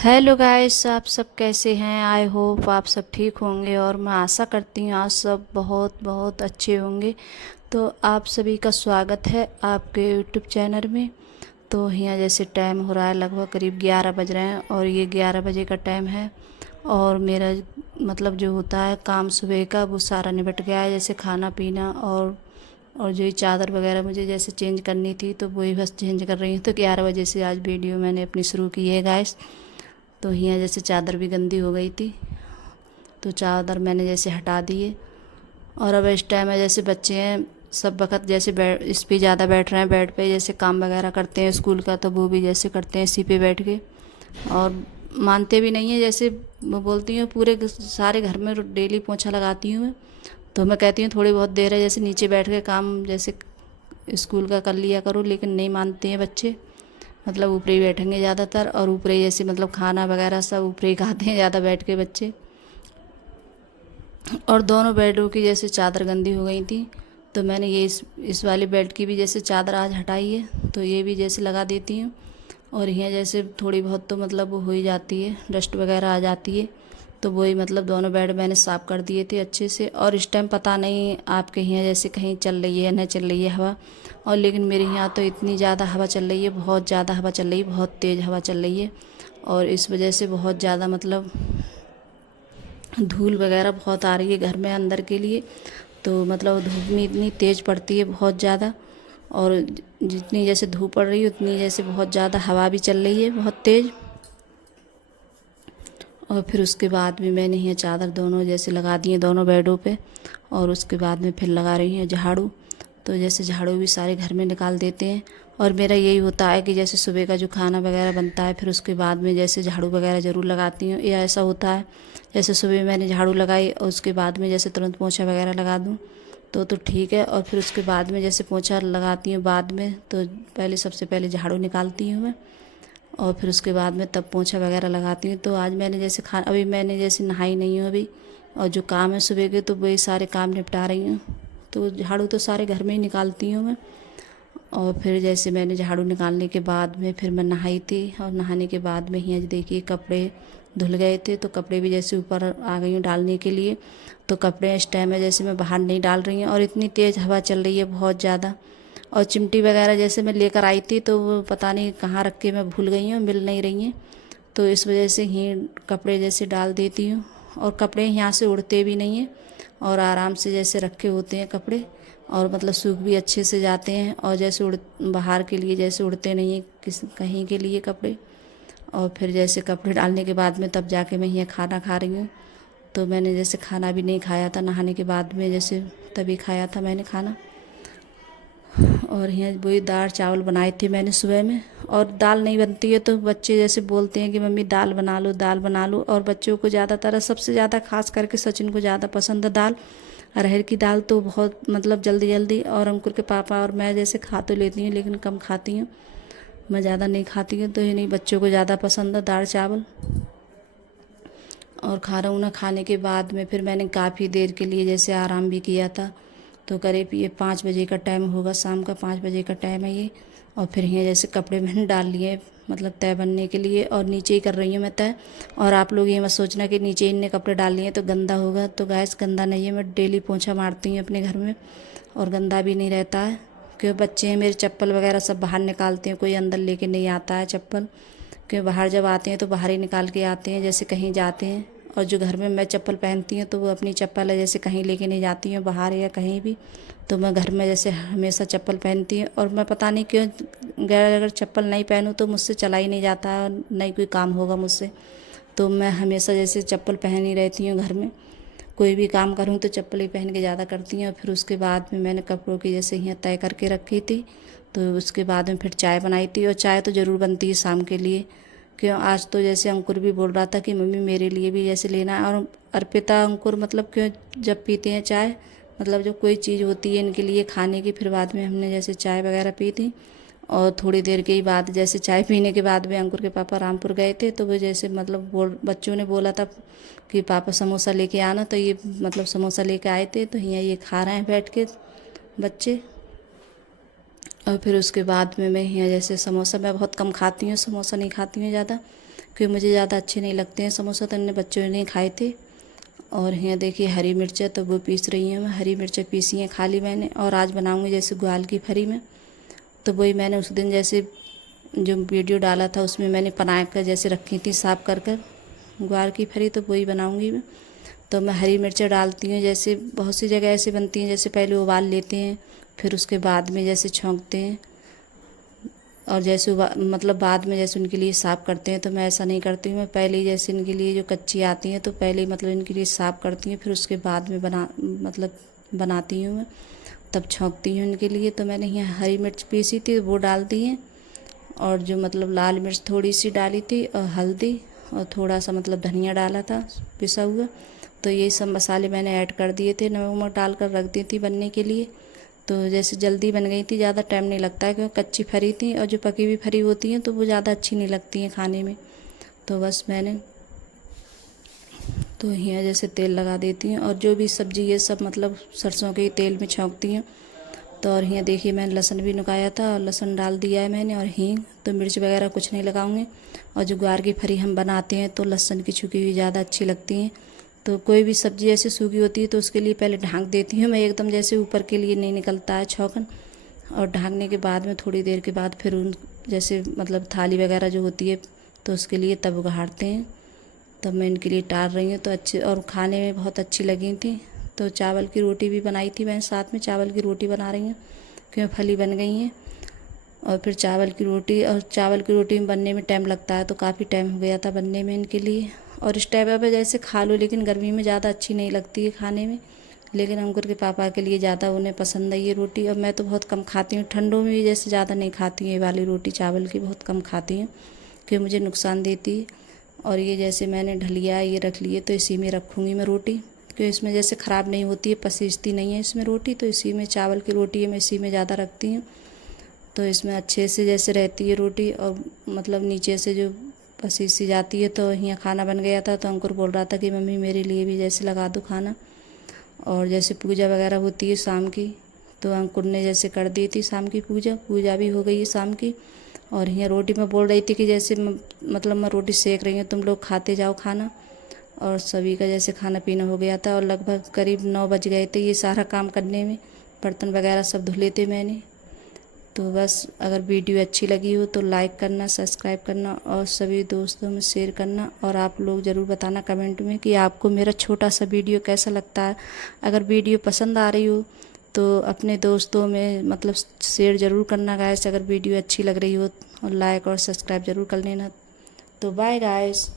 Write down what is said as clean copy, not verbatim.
Hello guys, आप सब कैसे हैं। आई होप आप सब ठीक होंगे और मैं आशा करती हूँ आप सब बहुत बहुत अच्छे होंगे। तो आप सभी का स्वागत है आपके यूट्यूब चैनल में। तो यहाँ जैसे टाइम हो रहा है, लगभग करीब 11 बज रहे हैं और ये 11 बजे का टाइम है। और मेरा मतलब जो होता है काम सुबह का वो सारा निपट गया है, जैसे खाना पीना और जो ये चादर वगैरह मुझे जैसे चेंज करनी थी तो वही बस चेंज कर रही हूँ। तो 11 बजे से आज वीडियो मैंने अपनी शुरू की है गाइस। तो यहाँ जैसे चादर भी गंदी हो गई थी तो चादर मैंने जैसे हटा दिए। और अब इस टाइम में जैसे बच्चे हैं सब वक्त जैसे बैठ इस पे ज़्यादा बैठ रहे हैं, बेड पे जैसे काम वगैरह करते हैं स्कूल का, तो वो भी जैसे करते हैं इसी पे बैठ के। और मानते भी नहीं है, जैसे वो बोलती हूँ पूरे सारे घर में डेली पोंछा लगाती हूँ मैं। तो मैं कहती हूँ थोड़ी बहुत देर है जैसे नीचे बैठ के काम जैसे स्कूल का कर लिया करो, लेकिन नहीं मानते हैं बच्चे। मतलब ऊपर ही बैठेंगे ज़्यादातर और ऊपर ही जैसे मतलब खाना वगैरह सब ऊपर ही खाते हैं ज़्यादा बैठ के बच्चे। और दोनों बेडों की जैसे चादर गंदी हो गई थी तो मैंने ये इस वाले बेड की भी जैसे चादर आज हटाई है, तो ये भी जैसे लगा देती हूँ। और यहाँ जैसे थोड़ी बहुत तो मतलब वो हो ही जाती है, डस्ट वगैरह आ जाती है। तो वही मतलब दोनों बेड मैंने साफ़ कर दिए थे अच्छे से। और इस टाइम पता नहीं आपके यहाँ जैसे कहीं चल रही है न चल रही है हवा, और लेकिन मेरे यहाँ तो इतनी ज़्यादा हवा चल रही है, बहुत ज़्यादा हवा चल रही है, बहुत तेज़ हवा चल रही है। और इस वजह से बहुत ज़्यादा मतलब धूल वगैरह बहुत आ रही है घर में अंदर के लिए। तो मतलब धूप में इतनी तेज़ पड़ती है बहुत ज़्यादा। और जितनी जैसे धूप पड़ रही है उतनी जैसे बहुत ज़्यादा हवा भी चल रही है बहुत तेज़। और फिर उसके बाद भी मैंने ये चादर दोनों जैसे लगा दिए दोनों बेडों पे। और उसके बाद में फिर लगा रही हैं झाड़ू। तो जैसे झाड़ू भी सारे घर में निकाल देते हैं। और मेरा यही होता है कि जैसे सुबह का जो खाना वगैरह बनता है फिर उसके बाद में जैसे झाड़ू वगैरह ज़रूर लगाती हूँ, या ऐसा होता है जैसे सुबह मैंने झाड़ू लगाई और उसके बाद में जैसे तुरंत पोंछा वगैरह लगा दूँ तो ठीक है। और फिर उसके बाद में जैसे पोंछा लगाती हूँ बाद में, तो पहले सबसे पहले झाड़ू निकालती हूँ मैं। और फिर उसके बाद में तब पोंछा वगैरह लगाती हूँ। तो आज मैंने जैसे अभी मैंने जैसे नहाई नहीं हूँ अभी, और जो काम है सुबह के तो वही सारे काम निपटा रही हूँ। तो झाड़ू तो सारे घर में ही निकालती हूँ मैं। और फिर जैसे मैंने झाड़ू निकालने के बाद में फिर मैं नहाई थी, और नहाने के बाद में ही आज देखिए कपड़े धुल गए थे, तो कपड़े भी जैसे ऊपर आ गई हूँ डालने के लिए। तो कपड़े इस टाइम में जैसे मैं बाहर नहीं डाल रही हूँ, और इतनी तेज़ हवा चल रही है बहुत ज़्यादा। और चिमटी वगैरह जैसे मैं लेकर आई थी तो वो पता नहीं कहाँ रख के मैं भूल गई हूँ, मिल नहीं रही हैं। तो इस वजह से ही कपड़े जैसे डाल देती हूँ। और कपड़े यहाँ से उड़ते भी नहीं हैं, और आराम से जैसे रखे होते हैं कपड़े। और मतलब सूख भी अच्छे से जाते हैं, और जैसे बाहर के लिए जैसे उड़ते नहीं हैं कहीं के लिए कपड़े। और फिर जैसे कपड़े डालने के बाद में तब जाके मैं यहाँ खाना खा रही हूँ। तो मैंने जैसे खाना भी नहीं खाया था नहाने के बाद में, जैसे तभी खाया था मैंने खाना। और यहाँ वही दाल चावल बनाए थे मैंने सुबह में। और दाल नहीं बनती है तो बच्चे जैसे बोलते हैं कि मम्मी दाल बना लो दाल बना लो। और बच्चों को ज़्यादातर सबसे ज़्यादा खास करके सचिन को ज़्यादा पसंद है दाल, अरहर की दाल। तो बहुत मतलब जल्दी जल्दी, और अंकुर के पापा और मैं जैसे खा तो लेती हूँ लेकिन कम खाती हूँ, मैं ज़्यादा नहीं खाती हूँ। तो ये नहीं, बच्चों को ज़्यादा पसंद है दाल चावल। और खाना उना खाने के बाद में फिर मैंने काफ़ी देर के लिए जैसे आराम भी किया था। तो करीब ये 5 बजे का टाइम होगा, शाम का 5 बजे का टाइम है ये। और फिर ये जैसे कपड़े मैंने डाल लिए मतलब तय बनने के लिए, और नीचे ही कर रही हूँ मैं तय। और आप लोग ये मत सोचना कि नीचे इनने कपड़े डाल लिए तो गंदा होगा, तो गैस गंदा नहीं है, मैं डेली पोंछा मारती हूँ अपने घर में और गंदा भी नहीं रहता है। क्यों बच्चे हैं मेरे चप्पल वगैरह सब बाहर निकालते हैं, कोई अंदर लेके नहीं आता है चप्पल। क्यों बाहर जब आते हैं तो बाहर ही निकाल के आते हैं जैसे कहीं जाते हैं। और जो घर में मैं चप्पल पहनती हूँ तो वो अपनी चप्पल है जैसे कहीं लेके नहीं जाती हूँ बाहर या कहीं भी। तो मैं घर में जैसे हमेशा चप्पल पहनती हूँ, और मैं पता नहीं क्यों अगर चप्पल नहीं पहनूँ तो मुझसे चला ही नहीं जाता है और नहीं कोई काम होगा मुझसे। तो मैं हमेशा जैसे चप्पल पहन ही रहती हूँ घर में, कोई भी काम करूँ तो चप्पल ही पहन के ज़्यादा करती हूँ। फिर उसके बाद में मैंने कपड़ों की जैसे यहाँ तय करके रखी थी। तो उसके बाद में फिर चाय बनाई थी, और चाय तो ज़रूर बनती है शाम के लिए। क्यों आज तो जैसे अंकुर भी बोल रहा था कि मम्मी मेरे लिए भी जैसे लेना है। और अर्पिता अंकुर मतलब क्यों जब पीते हैं चाय, मतलब जब कोई चीज़ होती है इनके लिए खाने की, फिर बाद में हमने जैसे चाय वगैरह पी थी। और थोड़ी देर के ही बाद जैसे चाय पीने के बाद में अंकुर के पापा रामपुर गए थे, तो वो जैसे मतलब बच्चों ने बोला था कि पापा समोसा लेके आना, तो ये मतलब समोसा लेके आए थे। तो यहाँ ये खा रहे हैं बैठ के बच्चे। और फिर उसके बाद में मैं यहाँ जैसे समोसा मैं बहुत कम खाती हूँ, समोसा नहीं खाती हूँ ज़्यादा, क्योंकि मुझे ज़्यादा अच्छे नहीं लगते हैं समोसा, तो अन्य बच्चों ने खाए थे। और यहाँ देखिए हरी मिर्चें तो वो पीस रही हूँ मैं, हरी मिर्चें पीसी हैं खाली मैंने। और आज बनाऊँगी जैसे ग्वार की फली में, तो वही मैंने उस दिन जैसे जो वीडियो डाला था उसमें मैंने बना कर जैसे रखी थी साफ़ कर कर ग्वार की फली, तो वही बनाऊँगी मैं। तो मैं हरी मिर्चें डालती हूँ, जैसे बहुत सी जगह ऐसे बनती हैं जैसे पहले उबाल लेते हैं फिर उसके बाद में जैसे छौंकते हैं, और जैसे मतलब बाद में जैसे उनके लिए साफ़ करते हैं। तो मैं ऐसा नहीं करती हूँ, मैं पहले ही जैसे इनके लिए जो कच्ची आती हैं तो पहले ही मतलब इनके लिए साफ़ करती हूँ, फिर उसके बाद में बनाती हूँ मैं, तब छौंकती हूँ इनके लिए। तो मैंने यहाँ हरी मिर्च पीसी थी वो डाल दी है, और जो मतलब लाल मिर्च थोड़ी सी डाली थी, और हल्दी और थोड़ा सा मतलब धनिया डाला था पिसा हुआ। तो ये सब मसाले मैंने ऐड कर दिए थे, नमक वमक डाल कर रख दी थी बनने के लिए। तो जैसे जल्दी बन गई थी, ज़्यादा टाइम नहीं लगता है क्योंकि कच्ची फरी थी, और जो पकी हुई फरी होती हैं तो वो ज़्यादा अच्छी नहीं लगती हैं खाने में। तो बस मैंने तो यहाँ जैसे तेल लगा देती हूँ, और जो भी सब्ज़ी ये सब मतलब सरसों के तेल में छौंकती हूँ। तो और यहाँ देखिए मैंने लहसुन भी नुकाया था और लहसुन डाल दिया है मैंने, और हींग। तो मिर्च वगैरह कुछ नहीं लगाऊंगी। और जो ग्वार की फली हम बनाते हैं तो लहसुन की छुकी हुई ज़्यादा अच्छी लगती हैं। तो कोई भी सब्ज़ी ऐसे सूखी होती है तो उसके लिए पहले ढाँक देती हूँ मैं, एकदम जैसे ऊपर के लिए नहीं निकलता है छौंकन। और ढाँकने के बाद में थोड़ी देर के बाद फिर उन जैसे मतलब थाली वगैरह जो होती है तो उसके लिए तब उघाड़ते हैं। तब मैं इनके लिए टार रही हूँ, तो अच्छे और खाने में बहुत अच्छी लगी थी। तो चावल की रोटी भी बनाई थी मैंने, साथ में चावल की रोटी बना रही हूँ क्योंकि फली बन गई हैं। और फिर चावल की रोटी, और चावल की रोटी में बनने में टाइम लगता है तो काफ़ी टाइम हो गया था बनने में इनके लिए। और इस टाइम पे जैसे खा लो, लेकिन गर्मी में ज़्यादा अच्छी नहीं लगती है खाने में। लेकिन अंकुर के पापा के लिए ज़्यादा उन्हें पसंद है ये रोटी, और मैं तो बहुत कम खाती हूँ। ठंडों में भी जैसे ज़्यादा नहीं खाती हूँ ये वाली रोटी, चावल की बहुत कम खाती हूँ क्योंकि मुझे नुकसान देती है। और ये जैसे मैंने ढलिया ये रख लिए, तो इसी में रखूँगी मैं रोटी, क्योंकि इसमें जैसे ख़राब नहीं होती है, पसीजती नहीं है इसमें रोटी। तो इसी में चावल की रोटी है मैं इसी में ज़्यादा रखती हूँ, तो इसमें अच्छे से जैसे रहती है रोटी। और मतलब नीचे से जो पसीज सी जाती है। तो यहाँ खाना बन गया था, तो अंकुर बोल रहा था कि मम्मी मेरे लिए भी जैसे लगा दो खाना। और जैसे पूजा वगैरह होती है शाम की, तो अंकुर ने जैसे कर दी थी शाम की पूजा भी हो गई है शाम की। और यहाँ रोटी मैं बोल रही थी कि जैसे मतलब मैं रोटी सेक रही हूँ, तुम लोग खाते जाओ खाना। और सभी का जैसे खाना पीना हो गया था, और लगभग करीब 9 बज गए थे ये सारा काम करने में। बर्तन वगैरह सब धुले थे मैंने। तो बस अगर वीडियो अच्छी लगी हो तो लाइक करना, सब्सक्राइब करना, और सभी दोस्तों में शेयर करना। और आप लोग ज़रूर बताना कमेंट में कि आपको मेरा छोटा सा वीडियो कैसा लगता है। अगर वीडियो पसंद आ रही हो तो अपने दोस्तों में मतलब शेयर ज़रूर करना गाइस, अगर वीडियो अच्छी लग रही हो। और लाइक और सब्सक्राइब ज़रूर कर लेना। तो बाय गाइस।